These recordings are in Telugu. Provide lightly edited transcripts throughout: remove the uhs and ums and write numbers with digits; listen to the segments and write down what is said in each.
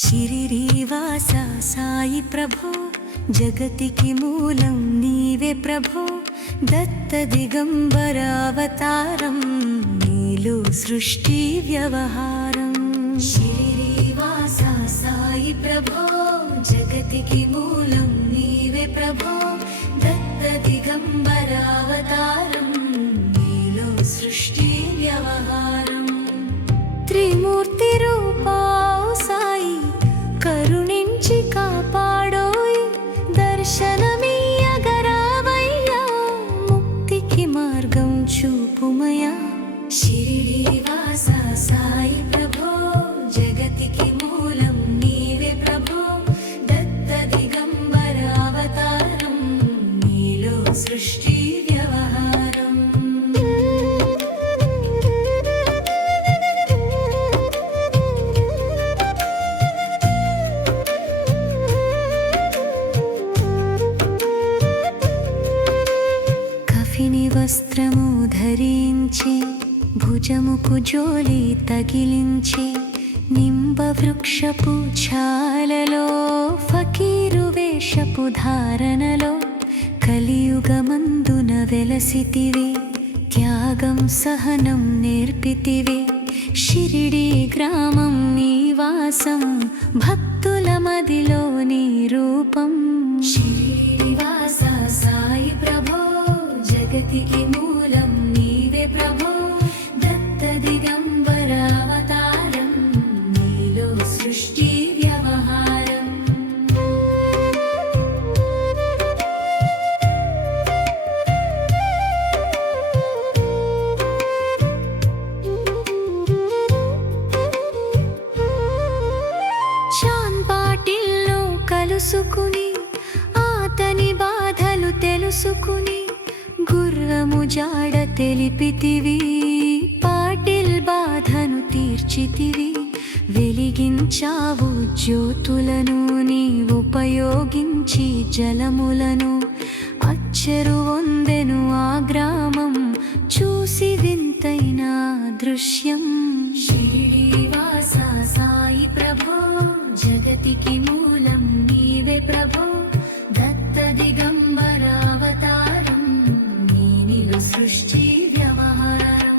శిరిడీవాస సాయి ప్రభో, జగతికి మూలం నీవే ప్రభో. దత్త దిగంబర అవతారం, నీలో సృష్టి వ్యవహారం. శిరిడీవాస సాయి ప్రభో, జగతికి మూలం నీవే ప్రభో. దత్త దిగంబర అవతారం, నీలో సృష్టి వ్యవహారం. త్రిమూర్తి రూపావు సాయి, కరుణించి కాపాడోయ్. దర్శనమియ్యగరావయ్యా, ముక్తికి మార్గం చూపుమయా. శిరిడీవాస సాయి ప్రభో, జగతికి మూలం నీవే ప్రభో. దత్త దిగంబర అవతారం, నీలో సృష్టి వ్యవహారం. వస్త్రము ధరించి, భుజముకు జోలి తగిలించి, నింబ వృక్షపు ఛాలలో, ఫకీరు వేషపు ధారణలో, కలియుగమందున వెలసితివి. త్యాగం సహనం నేర్పితివి. షిరిడీ గ్రామం నీవాసం, భక్తుల మదిలో నీ రూపం. శిరిడీవాస సాయి ప్రభో, జగతికి మూలం నీవే ప్రభో. దత్త దిగంబర అవతారం, నీలో సృష్టి వ్యవహారం. చాన్ పాటిల్ను కలుసుకుని, అతని బాధలు తెలుసుకుని, గుర్రము జాడ తెలిపితివి. పాటిల్ బాధను తీర్చితివి. వెలిగించావు జ్యోతులను, నీ ఉపయోగించి జలములను. అచ్చరు వందెను ఆ గ్రామం, చూసి వింతైన దృశ్యం. శిరిడీవాస సాయి ప్రభో, జగతికి మూలం నీవే ప్రభో. దత్త దిగంబర అవతారం, నీలో సృష్టి వ్యవహారం.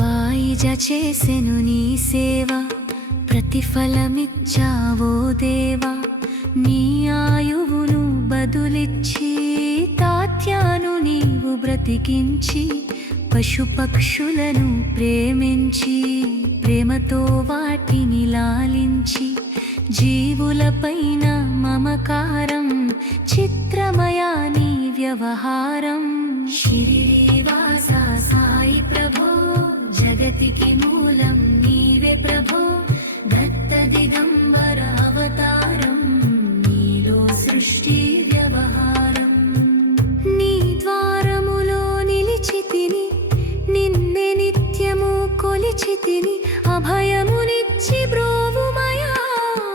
బాయిజ చేసెను నీ సేవ, ప్రతిఫలమిచ్చావో దేవా. నీ ఆయువును బదులిచ్చి, తాత్యాను నీవు బ్రతికించి, పశుపక్షులను ప్రేమించి, ప్రేమతో వాటిని లాలించి, జీవులపైన మమకారం, చిత్రమయా నీ వ్యవహారం. శిరిడీవాస సాయి ప్రభో, జగతికి మూలం నీవే ప్రభో. దత్త దిగంబర అవతారం, నీలో సృష్టి వ్యవహారం. నీ ద్వారములో నిలిచితిని, నిన్నే నిత్యము కొలిచితిని. అభయమునిచ్చి బ్రోవుమయా,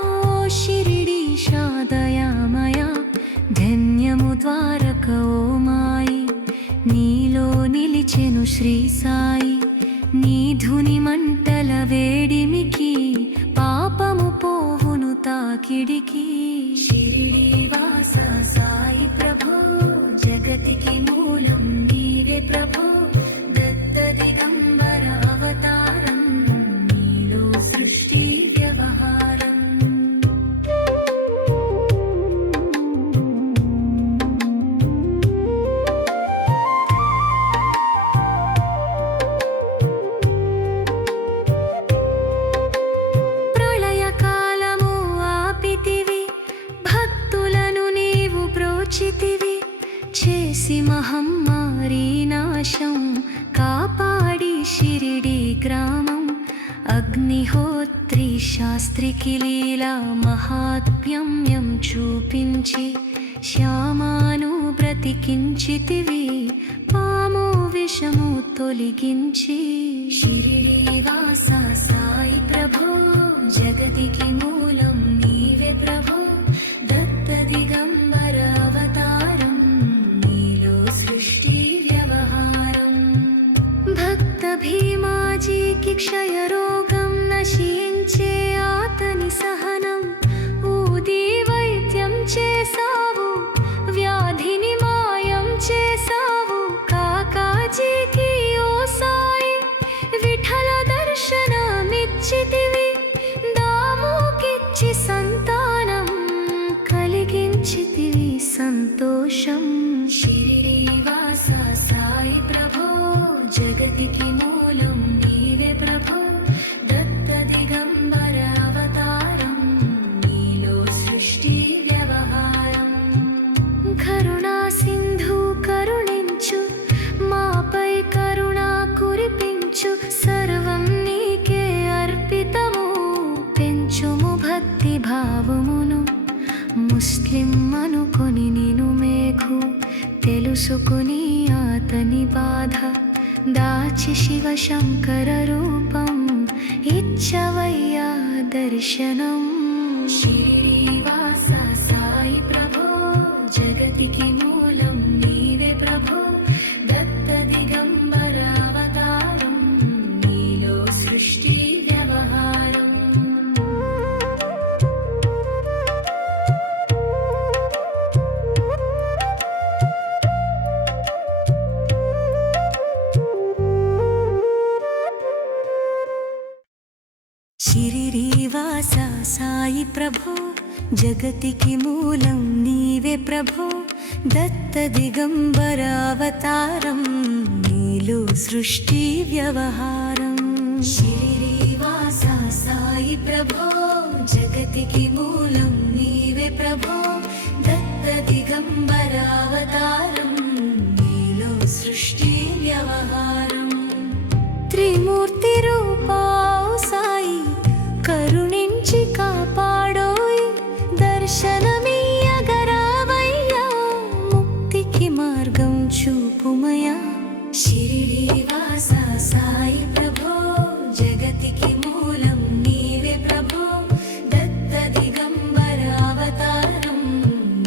ఓ శిరిడీశా దయామయా. ధన్యము ద్వారక ఓ మాయి, నీలో నిలిచెను శ్రీ సాయి. నీ ధుని మంటల వేడిమికి, పాపము పోవును తాకిడికి. శిరిడీవాస సాయి ప్రభో, జగతికి మూలం నీవే ప్రభో. దత్త దిగంబర అవతారం, నీలో సృష్టి వ్యవహారం. ప్రళయకాలము ఆపితివి, భక్తులను నీవు బ్రోచితివి. చేసి మహమ్మారి నాశం, కాపాడి షిరిడీ గ్రామం. అగ్నిహోత్రి శాస్త్రికి లీలా మహాత్మ్యం చూపించి, శ్యామాను బ్రతికించితివి. పాము విషము తొలగించి. షిరిడీవాస సాయి ప్రభో, జగతికి మూలం నీవే ప్రభో. సంతానం కలిగించితివి సంతోషం. శిరిడీవాస సాయి ప్రభో జగతికి మూలం నీవే ప్రభో, దత్త దిగంబర అవతారం నీలో సృష్టి వ్యవహారం. కరుణా సింధు కరుణించు, మాపై కరుణ కురిపించు, సర్వం నీకే అర్పితము, పెంచుము భక్తి భావమును. ముస్లిం అనుకొని నిను మేఘు, తెలుసుకుని అతని బాధ, దాచి శివ శంకర రూపం ఇచ్చవయ్యా దర్శనం. శిరిడీవాస సాయి ప్రభో జగతికి మూలం నీవే ప్రభో, దత్త దిగంబర అవతారం నీలో సృష్టి వ్యవహారం. శిరిడీవాస సాయి ప్రభో జగతికి మూలం నీవే ప్రభో, దత్త దిగంబర అవతారం నీలో సృష్టి వ్యవహారం. శిరిడీవాస సాయి ప్రభో జగతికి మూలం నీవే ప్రభో, దత్త దిగంబర అవతారం నీలో సృష్టి వ్యవహారం. త్రిమూర్తి రూపా సాయి కరుణించి కాపాడోయ్, దర్శనమియ్యగరావయ్యా, ముక్తికి మార్గం చూపుమయా. శిరిడీవాస సాయి ప్రభో జగతికి మూలం నీవే ప్రభో, దత్త దిగంబర అవతారం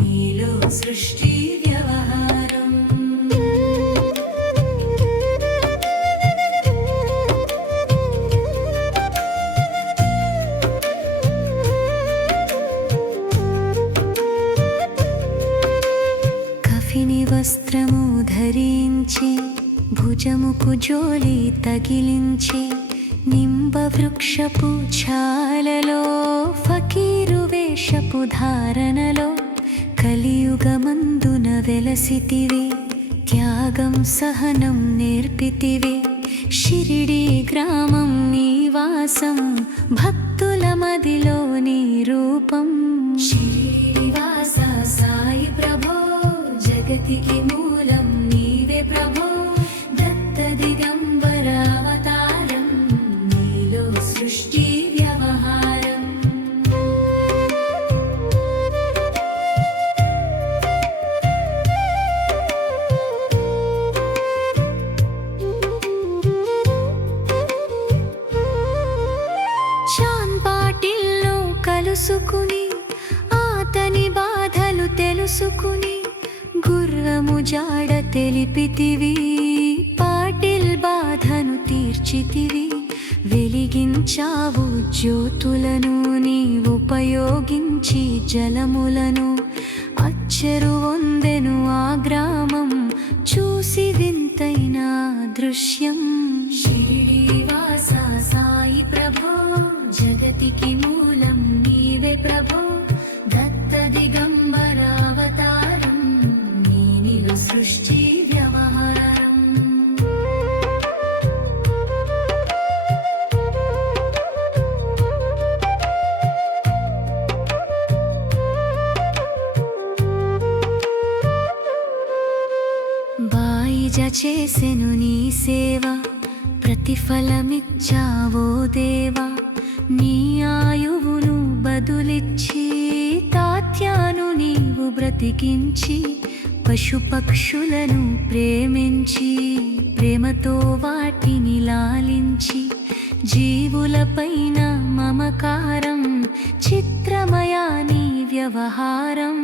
నీలో సృష్టి వ్యవహారం. కఫిని వస్త్రము ధరించి, భుజముకు జోలి తగిలించి, నింబ వృక్షపు ఛాలలో ఫకీరు వేషపు ధారణలో, కలియుగమందున వెలసితివి, త్యాగం సహనం నేర్పితివి. షిరిడీ గ్రామం నీవాసం, భక్తుల మదిలో నీ రూపం. శిరిడీవాస సాయి ప్రభో జగతికి మూలం నీవే ప్రభో, దత్త దిగంబర అవతారం నీలో సృష్టి వ్యవహారం. షాన్ పాటిల్ను కలుసుకుని, అతని బాధలు తెలుసుకుని, గుర్రము జాడ తెలిపితివి, పాటిల్ బాధను తీర్చితివి. వెలిగించావు జ్యోతులను నీ ఉపయోగించి జలములను, అచ్చరు వందెను ఆ గ్రామం చూసి వింతైన దృశ్యం. శిరిడీవాస సాయి ప్రభో జగతికి మూలం నీవే ప్రభో, దత్త దిగంబర అవతారం నీలో సృష్టి వ్యవహారం. బాయిజ చేసెను నీ సేవ, ప్రతిఫలమిచ్చావో దేవా. నీ ఆయువును బదులిచ్చి, తాత్యాను నీవు బ్రతికించి, పశుపక్షులను ప్రేమించి, ప్రేమతో వాటిని లాలించి, జీవులపైన మమకారం చిత్రమయా నీ వ్యవహారం.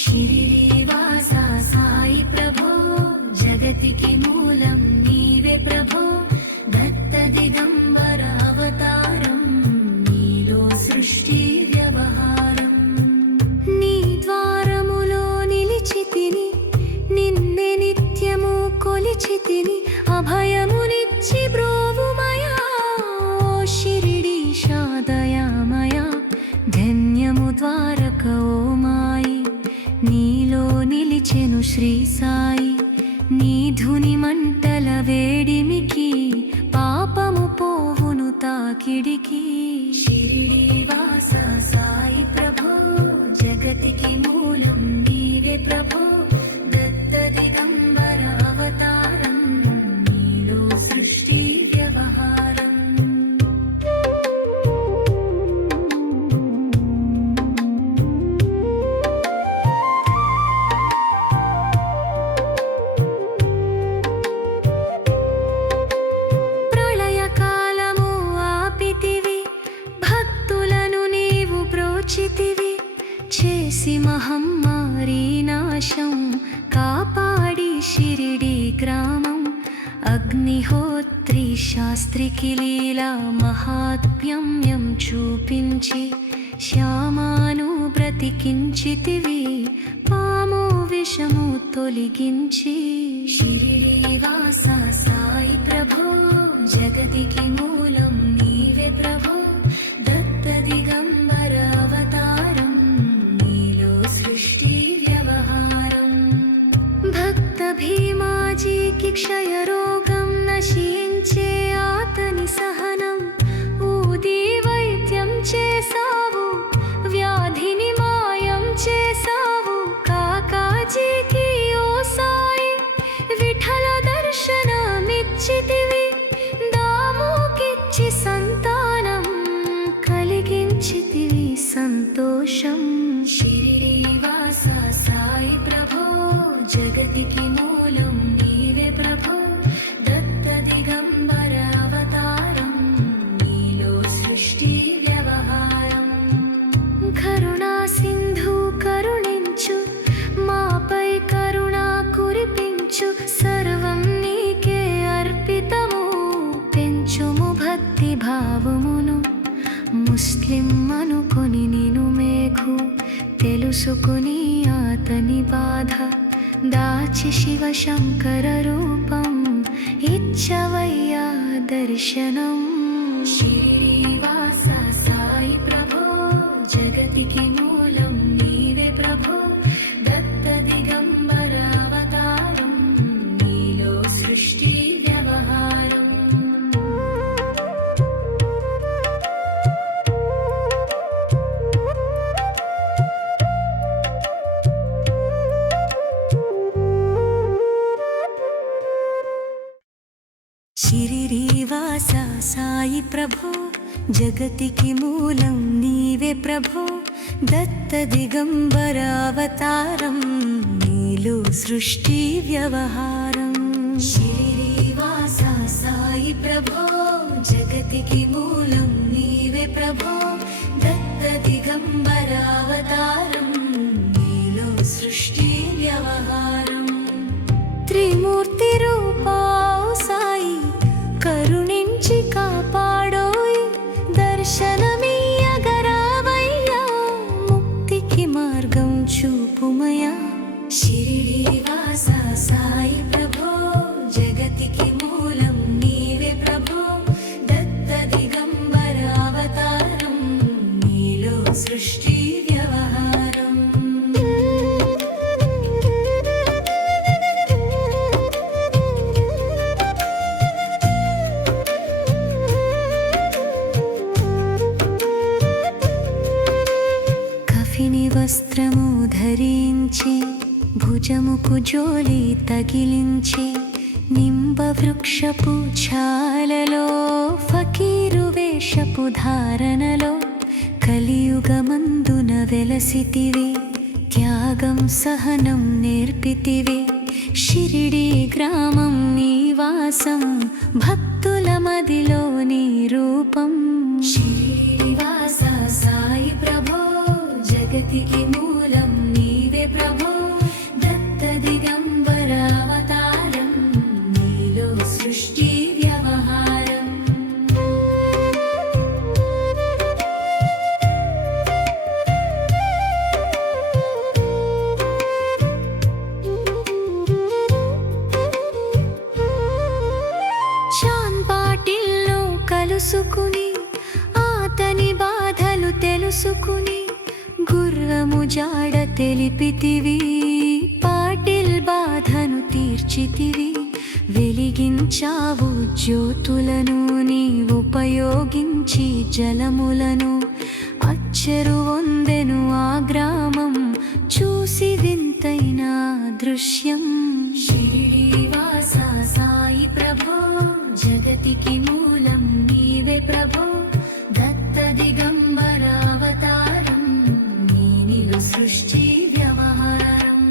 శిరిడీవాస సాయి ప్రభో జగతికి మూలం నీవే ప్రభో, దత్త దిగంబర అవతారం నీలో సృష్టి వ్యవహారం. నీ ద్వారములో నిలిచితిని, నిన్నే నిత్యము కొలిచితిని, అభయమునిచ్చి బ్రోవుమయా. ఓ శిరిడీశా దయామయా, ధన్యము ద్వార చేర్చును శ్రీ సాయి నీ ధుని మంటల వేడిమికి పాపము పోవును తాకిడికి షిరిడి వాస సాయి ప్రభో జగతికి మూలం నీవే ప్రభో దత్త దిగంబర అవతారం నీలో సృష్టి వ్యవహారం ప్రళయకాలము ఆపితివి భక్తులను నీవు బ్రోచితివి చేసి మహమ్మారి నాశం కాపాడి షిరిడి గ్రామం అగ్నిహోత్రి శాస్త్రికి లీలా మహాత్మ్యం చూపించి శ్యామాను బ్రతికించితివి పాము విషము తొలగించి షిరిడి వాస సాయి ప్రభో జగతికి మూలం నీవే ప్రభో దత్త దిగంబర అవతారం నీలో సృష్టి వ్యవహారం భక్త భీమాజీకి క్షయరోగం నశించే ఆతని సహనం ఊది వైద్యం చేసావు వ్యాధిని మాయం చేసావు కాకాజీకి ఓ సాయి విఠల దర్శనమిచ్చితివి దాముకిచ్చి సంతానం కలిగించితివి సంతోషం షిరిడి వాస సాయి ప్రభో జగతికి మూలం నీవే ప్రభో దత్త దిగంబర అవతారం నీలో సృష్టి వ్యవహారం కరుణా సింధు కరుణించు మాపై కరుణా కురిపించు సర్వం నీకే అర్పితము పెంచుము భక్తి భావమును ముస్లిం అనుకొని నిను మేఘు తెలుసుకుని ఆతని బాధ దాచి శివ శంకర రూపం ఇచ్చవయ్యా దర్శనం షిరిడి వాస సాయి ప్రభో జగతికి మూలం నీవే ప్రభో దత్త దిగంబర అవతారం నీలో సృష్టి వ్యవహారం షిరిడి వాస సాయి ప్రభో జగతికి మూలం నీవే ప్రభో దత్త దిగంబర అవతారం నీలో సృష్టి వ్యవహారం షిరిడి వాస సాయి ప్రభో జగతికి మూలం నీవే ప్రభో దత్త దిగంబర అవతారం నీలో సృష్టి వ్యవహారం త్రిమూర్తి రూపావు సాయి కరుణించి కాపాడోయ్ దర్శనమియ్యగరావయ్యా ముక్తికి మార్గం చూపుమయా షిరిడి వాస సాయి ప్రభో జగతికి మూలం నీవే ప్రభో దత్త దిగంబర అవతారం నీలో సృష్టి వ్యవహారం వస్త్రము ధరించి భుజముకు జోలి తగిలించి నింబ వృక్షపు ఛాలలో ఫకీరు వేషపు ధారణలో కలియుగమందున వెలసితివి త్యాగం సహనం నేర్పితివి షిరిడి గ్రామం నివాసం భక్తుల మదిలో నీ రూపం షిరిడి వాస సాయి ప్రభో జగతికి మూలం నీవే ప్రభో దత్త దిగంబర అవతారం నీలో సృష్టి వ్యవహారం షాన్ పాటిల్లో కలుసుకుని ఆతని బాధలు తెలుసుకుని గుర్రము జాడ తెలిపితివి పాటిల్ కూల్చితివి, వెలిగించావు జ్యోతులను నీవుపయోగించి జలములను. అచ్చెరువొందెను ఆ గ్రామం చూసి వింతైన దృశ్యం. షిరిడీవాస సాయి ప్రభో, జగతికి మూలం నీవే ప్రభో. దత్త దిగంబర అవతారం నీనిలో సృష్టి వ్యవహారం.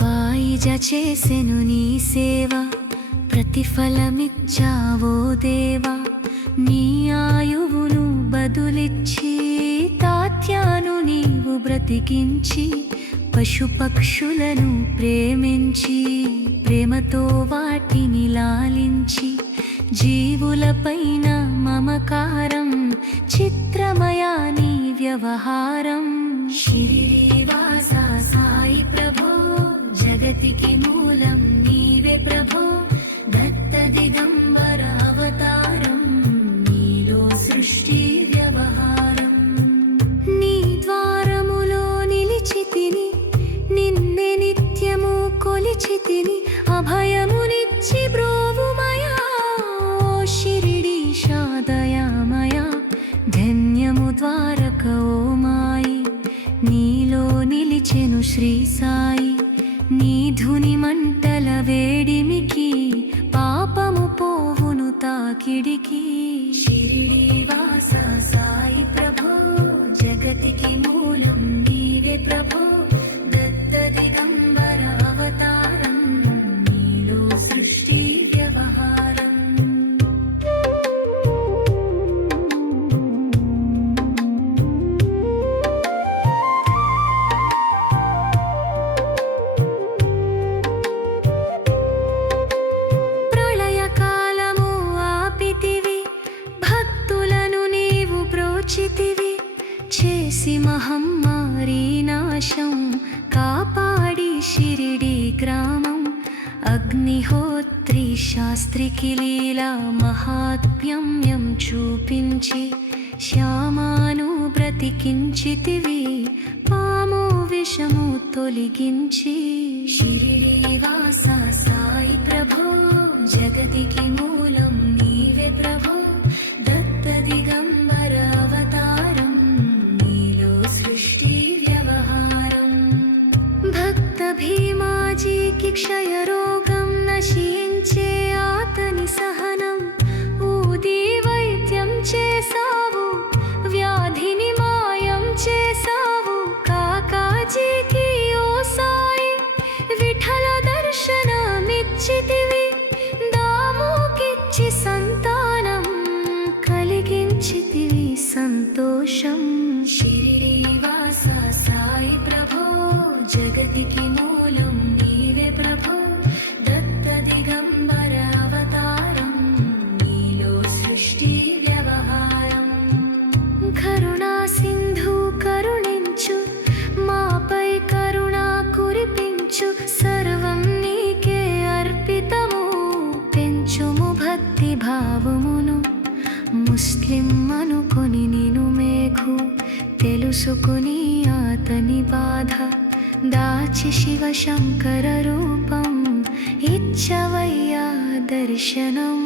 బాయిజ చేసెను నీ సేవ, ప్రతిఫలమిచ్చావో దేవా. నీ ఆయువును బదులిచ్చి తాత్యాను నీవు బ్రతికించి, పశుపక్షులను ప్రేమించి ప్రేమతో వాటిని లాలించి, జీవులపైన మమకారం చిత్రమయా నీ వ్యవహారం. షిరిడీవాస సాయి ప్రభో, జగతికి మూలం నీవే ప్రభో. దత్త దిగంబర అవతారం నీలో సృష్టి వ్యవహారం. నీ ద్వారములో నిలిచితిని, నిన్నే నిత్యము కొలిచితిని. అభయమునిచ్చి బ్రోవుమయా, ఓ షిరిడీశా దయామయా. ధన్యము ద్వారక ఓ మాయి, నీలో నిలిచెను శ్రీ సాయి. నీ ధుని మంటల వేడిమికి, పాపము పోవును తాకిడికి. షిరిడీవాస సాయి ప్రభో, జగతికి మూలం నీవే ప్రభో. దత్త దిగంబర అవతారం నీలో సృష్టి వ్యవహారం. చేసి మహమ్మారి నాశం, కాపాడి షిరిడి గ్రామం. అగ్నిహోత్రి శాస్త్రికి లీలా మహాత్మ్యం చూపించి, శ్యామాను బ్రతికించితివి పాము విషము తొలగించి. షిరిడీవాస సాయి ప్రభో, జగతికి మూలం నీవే ప్రభో. దత్త దిగంబర అవతారం నీలో సృష్టి వ్యవహారం. భక్త భీమాజీకి క్షయరోగం నశించే ఆతని సహనం. ఊది వైద్యం చేసావు, వ్యాధిని మాయం చేసావు. కాకాజీకి ఓ సాయి విఠల దర్శనమిచ్చితివి. దాముకిచ్చి సంతానం కలిగించితివి సంతోషం. షిరిడీవాస సాయి ప్రభో, జగతికి మూలం నీవే ప్రభో. దత్త దిగంబర అవతారం నీలో సృష్టి వ్యవహారం. కరుణా సింధు కరుణించు, మాపై కరుణ కురిపించు. సర్వం నీకే అర్పితము, పెంచుము భక్తి భావమును. ముస్లిం అనుకొని నిను మేఘు, తెలుసుకుని ఆతని బాధ. దాచి శివ శంకర రూపం, ఇచ్చవయ్యా దర్శనం.